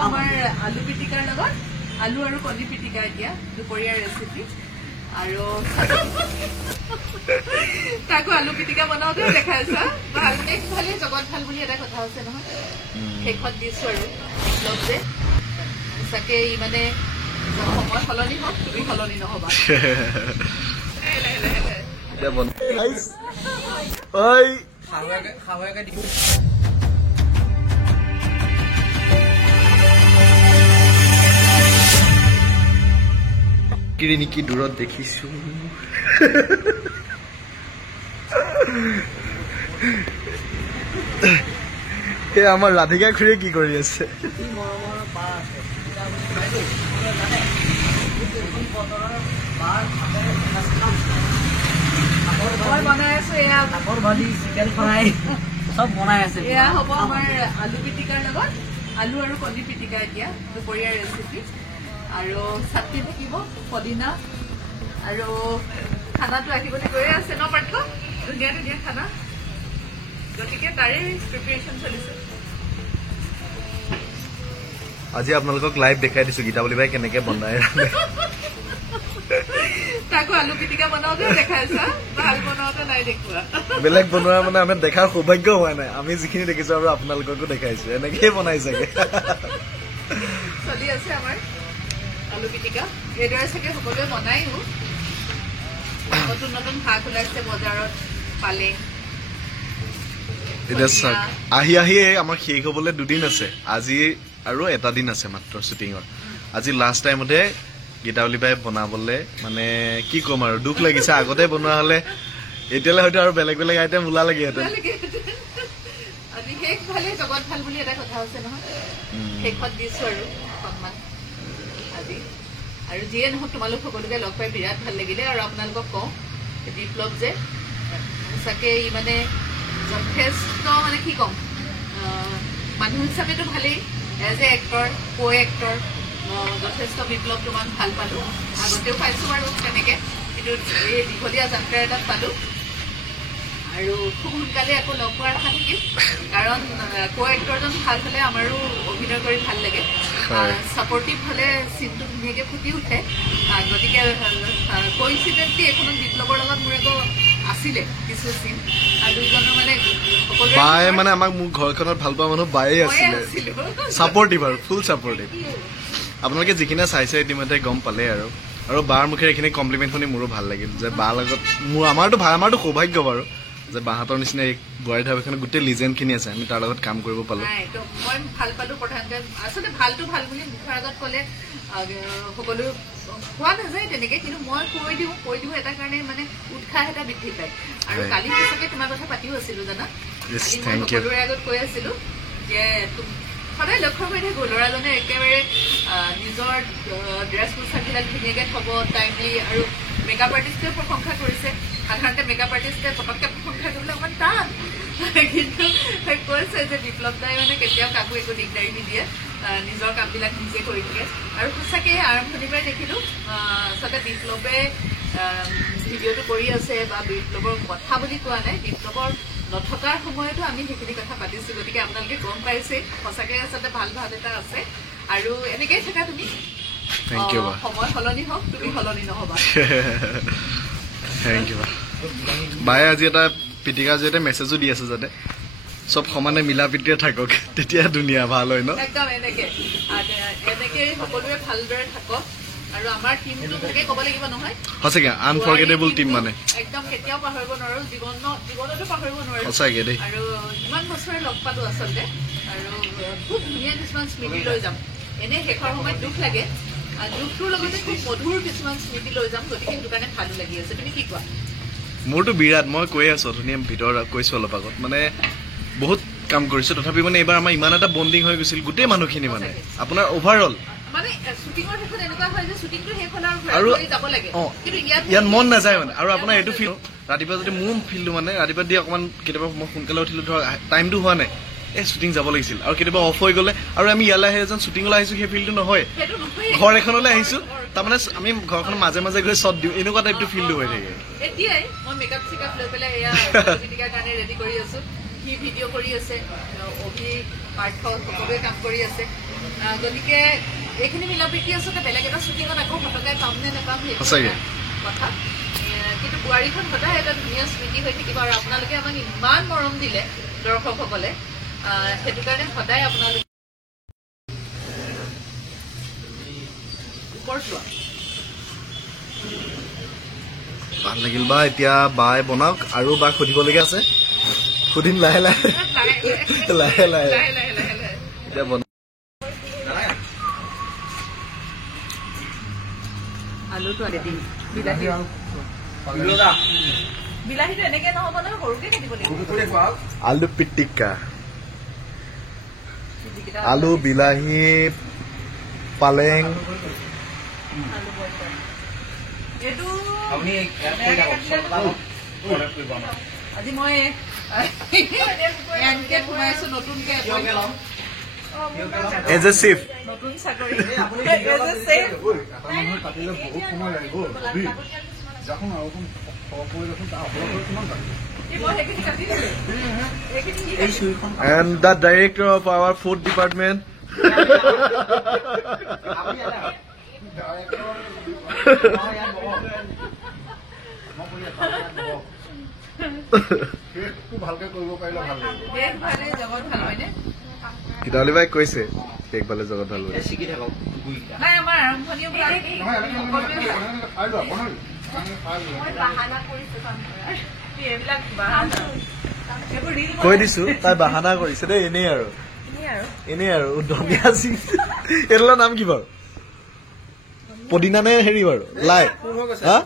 আমাৰ আলু পিটিকাৰ লগত আলু আৰু কণী পিটিকা এতিয়া দুপৰীয়াৰ ৰেচিপি আৰু তাকো আলু পিটিকা বনাওঁতে দেখাইছা ভালকে ভালে জগত ভাল বুলি এটা কথা আছে নহয় শেষত দিছো আৰু লগ যে সঁচাকে ই মানে সময় সলনি হওক তুমি সলনি নহবা নেকি দূৰত দেখিছো এই আমাৰ ৰাধিকা খুৰীয়ে কি কৰি আছে মই বনাই আছো এয়া ভাপৰ ভাজি চিকেন ফ্ৰাই সব বনাই আছে এয়া হ'ব আমাৰ আলু পিটিকাৰ লগত আলু আৰু কণী পিটিকা এতিয়া দুপৰীয়াৰ ৰেচিপি আৰু চাটনি থাকিব পদিনা আৰু খানাটো ৰাখিবলৈ গৈয়ে আছে ন পাৰ্থ ধুনীয়া ধুনীয়া খানা গতিকে তাৰে প্ৰিপেৰেশ্যন চলিছে আজি আপোনালোকক লাইভ দেখাই দিছো গীতাৱলী বাই কেনেকে বনাই তাকো আলু পিটিকা বনাওঁতে দেখাইছা ভাল বনাওঁতে নাই দেখুৱা বেলেগ বনোৱা মানে আমি দেখাৰ সৌভাগ্য হোৱা নাই আমি যিখিনি দেখিছো আৰু আপোনালোককো দেখাইছো এনেকেই বনাই চাগে চলি আছে আমাৰ আলু পিটিকা এইদৰে চাগে সকলোৱে বনায়ো নতুন নতুন শাক ওলাইছে বজাৰত পালেং এতিয়া চাওক আহি আহি আমাৰ শেষ হবলৈ দুদিন আছে আজি আৰু এটা দিন আছে মাত্ৰ শ্বুটিঙৰ আজি লাষ্ট টাইমতে গীতাৱলী বাই বনাবলে মানে কি ক'ম আৰু দুখ লাগিছে আগতে বনোৱা হলে এতিয়ালৈ হয়তো আৰু বেলেগ বেলেগ আইটেম ওলালেগেহেঁতেন আজি শেষ ভালে জগত ভাল বুলি এটা কথা আছে নহয় শেষত দিছো আৰু সন্মান আজি আৰু যিয়ে নহওক তোমালোক সকলোকে লগ পাই বিৰাট ভাল লাগিলে আৰু আপোনালোকক কওঁ বিপ্লৱ যে সঁচাকে ই মানে যথেষ্ট মানে কি ক'ম মানুহ হিচাপেতো ভালেই as a actor co actor যথেষ্ট বিপ্লৱ তোমাক ভাল পালো আগতেও পাইছো বাৰু তেনেকে কিন্তু এই দীঘলীয়া যাত্ৰা এটাত পালো আৰু খুব সোনকালে আকৌ লগ পোৱাৰ আশা থাকিল কাৰণ কো এক্টৰজন ভাল হলে আমাৰো অভিনয় কৰি ভাল লাগে ছাপৰ্টিভ হলে চিনটো ধুনীয়াকে ফুটি উঠে গতিকে কোইনচিডেণ্টলি এইখনত বিপ্লৱৰ লগত মোৰ আকৌ আছিলে কিছু চিন আৰু দুজনৰ মানে বায়ে মানে আমাক মোৰ ঘৰখনত ভাল পোৱা মানুহ বায়ে আছিলে ছাপৰ্টিভ আৰু ফুল ছাপৰ্টিভ আপোনালোকে যিখিনি চাইছে ইতিমধ্যে গম পালে আৰু বাৰ মুখে এইখিনি কমপ্লিমেণ্ট শুনি মোৰো ভাল লাগিল যে বাৰ লগত মোৰ আমাৰতো সৌভাগ্য বাৰু যে বাহঁতৰ নিচিনা এই বোৱাৰী ধাৰাবাহিকখনত গোটেই লিজেণ্ডখিনি আছে আমি তাৰ লগত কাম কৰিব পালো মই ভাল পালো প্ৰধানকৈ আচলতে ভালটো ভাল বুলি মুখৰ আগত ক'লে সকলো খোৱা নাযায় তেনেকে কিন্তু মই কৈ দিওঁ এটা কাৰণে মানে উৎসাহ এটা বৃদ্ধি পায় আৰু কালি সঁচাকে তোমাৰ কথা পাতিও আছিলো জানা সকলোৰে আগত কৈ আছিলো যে সদায় লক্ষ্য কৰি থাকো ল'ৰাজনে একেবাৰে নিজৰ ড্ৰেছ পোছাকবিলাক ধুনীয়াকে থব টাইমলি আৰু মেকআপ আৰ্টিষ্টে প্ৰশংসা কৰিছে সাধাৰণতে মেকআপ আৰ্টিষ্টে পটককে প্ৰশংসা কৰিবলৈ অকমান টান কিন্তু কৈছে যে বিপ্লৱ দাই মানে কেতিয়াও কাকো একো দিগদাৰী নিদিয়ে নিজৰ কামবিলাক নিজে কৰি থাকে আৰু সঁচাকে আৰম্ভণিৰ পৰাই দেখিলো আচলতে বিপ্লৱে ভিডিঅ'টো কৰি আছে বা বিপ্লৱৰ কথা বুলি কোৱা নাই বিপ্লৱৰ নথকাৰ সময়তো আমি সেইখিনি কথা পাতিছো গতিকে আপোনালোকে গম পাইছে সঁচাকে আচলতে ভাল ভাৱ এটা আছে আৰু এনেকেই থাকা তুমি সময় সলনি হওক তুমি সলনি নহবা থেংক ইউ বায়ে আজি এটা পিটিকাৰ জৰিয়তে মেছেজো দি আছে যাতে চব সমানে মিলা প্ৰীতিৰে থাকক তেতিয়া ধুনীয়া ভাল হয় ন একদম এনেকে সকলোৱে ভালদৰে থাকক আৰু আমাৰ টিমটো ভাগে ক'ব লাগিব নহয় সঁচাকে আনফৰগেটেবল টিম মানে একদম কেতিয়াও পাহৰিব নোৱাৰো জীৱনতো পাহৰিব নোৱাৰো সঁচাকে দেই আৰু ইমান বছৰে লগ পালো আচলতে আৰু খুব ধুনীয়া কিছুমান স্মৃতি লৈ যাম এনে শেষৰ সময়ত দুখ লাগে দুখটোৰ লগতে খুব মধুৰ কিছুমান স্মৃতি লৈ যাম গতিকে সেইটো কাৰণে ভালো লাগি আছে তুমি কি কোৱা মোৰতো বিৰাট মই কৈ আছো ধুনীয়া ভিতৰত কৈছো অলপ আগত মানে বহুত কাম কৰিছো তথাপি মানে এইবাৰ আমাৰ ইমান এটা বণ্ডিং হৈ গৈছিল গোটেই মানুহখিনি মানে আপোনাৰ অভাৰঅল মানে শুটিঙৰ শেষত এনেকুৱা হয় যে শুটিংটো শেষ হ'ল আৰু যাব লাগে কিন্তু ইয়াত মন নাযায় মানে আৰু আপোনাৰ এইটো ফিল ৰাতিপুৱা যদি মোৰ ফিল্ডটো মানে ৰাতিপুৱা দি অকণমান কেতিয়াবা মই সোনকালে উঠিলো ধৰক টাইমটো হোৱা নাই এই শ্বুটিং যাব লাগিছিল আৰু কেতিয়াবা অফ হৈ গ'লে আৰু আমি ইয়ালৈ আহি এজন শ্বুটিঙলৈ আহিছো সেই ফিল্ডটো নহয় ঘৰ এখনলৈ আহিছো তাৰমানে আমি ঘৰখনৰ মাজে মাজে গৈ শ্বট দিওঁ এনেকুৱা টাইপটো ফিল্ডটো হৈ থাকে এতিয়াই মই মেকআপ চেকআপ লৈ পেলাই এয়া পিটিকাৰ কাৰণে ৰেডি কৰি আছো সি ভিডিঅ' কৰি আছে, অভি পাৰ্থ সকলোৱে কাম কৰি আছে। গতিকে এইখিনি মিলা প্ৰীতি আচলতে বেলেগ এটা শ্বুটিঙত আকৌ ফটকাই পাম নে নাপাম সেইটো কথা। কিন্তু বোৱাৰীখন সদায় এটা ধুনীয়া স্মৃতি হৈ থাকিব। আৰু আপোনালোকে আমাক ইমান মৰম দিলে দৰ্শকসকলে, সেইটো কাৰণে সদায় আপোনালোকে ওপৰত লোৱা ভাল লাগিল বা। এতিয়া বাই বনাওক আৰু বাক সুধিবলগীয়া আছে, সুধিম লাহে লাহে লাহে লাহে এতিয়া বনাওক। আলুটো আনি দিম, বিলাহীটো এনেকে নহব নহয়, সৰুকে কাটিব লাগিব। আলু পিটিকা, আলু বিলাহী পালেং এইটো আজি মই এনেকে সোমাইছো নতুনকে এজ এ চিফ। নতুন চাকৰি and the director of our food department. কিতালি বাই কৈছে কেক পালে জগত ভাল হয়। নাই আমাৰ আৰম্ভণিও কৈ দিছো তাই বাহানা কৰিছে দেই, এনেই আৰু ধনিয়া চিং। এইটোৰ নাম কি বাৰু? পদিনা নে হেৰি বাৰু? লাই হা?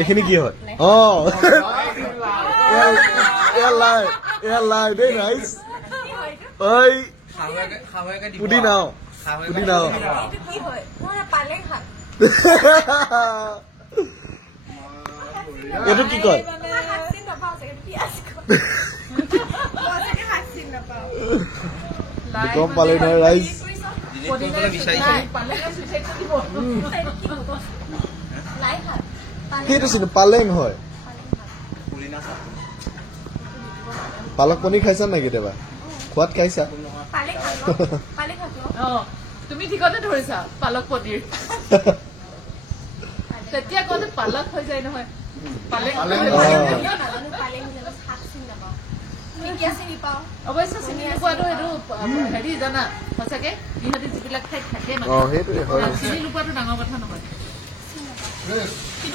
এইখিনি কি হয়? লাই দেই, নাইচ। ঐ পুদিনাও এইটো কি কয়? গম পালে নহয় ৰাইজ। সেইটো চিনি পালেং হয়। পালক পনীৰ খাইছা নাই কেতিয়াবা? খোৱাত খাইছা? তুমি ঠিকতে ধৰিছা পালক পনীৰ। তেতিয়া কওঁতে পালক হৈ যায় নহয়, অৱশ্যে চিনি নোপোৱাটো সেইটো হেৰি জানা, সঁচাকে ইহঁতে যিবিলাক ঠাইত থাকে মানে চিনি নোপোৱাটো ডাঙৰ কথা নহয়।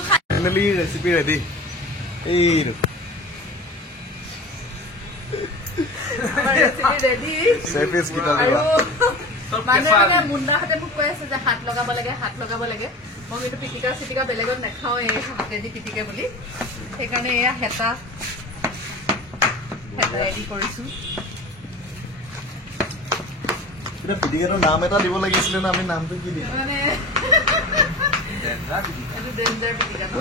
Finally recipe ready. এইটো মানে মুন্দাহঁতে মোক কৈ আছে যে হাত লগাব লাগে। মই এইটো পিটিকা চিটিকা বেলেগত নাখাওঁ, এই হাতেদি পিটিকে বুলি। সেইকাৰণে এয়া হেতা ৰেডি কৰিছো। পিটিকাটোৰ নাম এটা দিব লাগিছিলে না, আমি নামটো কি দিম?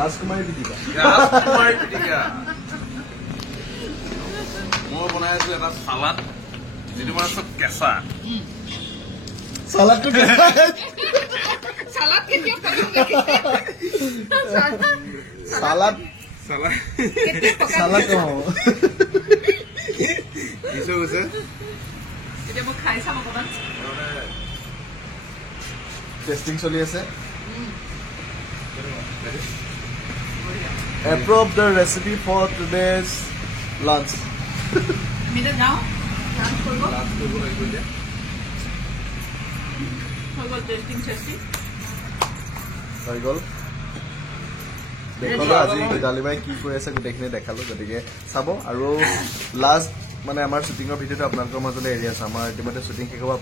ৰাজকুমাৰী পিটিকা। মই বনাই আছো এটা চালাড, যিটো মানে চব কেঁচা। চালাডটো টেষ্টিং চলি আছে। Approve the recipe for today's lunch. হৈ গ'ল। দেখালো আজি গীতালিবাই কি কৰি আছে গোটেইখিনি দেখালো। গতিকে চাব। আৰু লাষ্ট মানে আমাৰ শ্বুটিঙৰ ভিডিঅ'টো আপোনালোকৰ মাজলৈ এৰি আছে। আমাৰ ইতিমধ্যে শ্বুটিং শেষ হ'ব।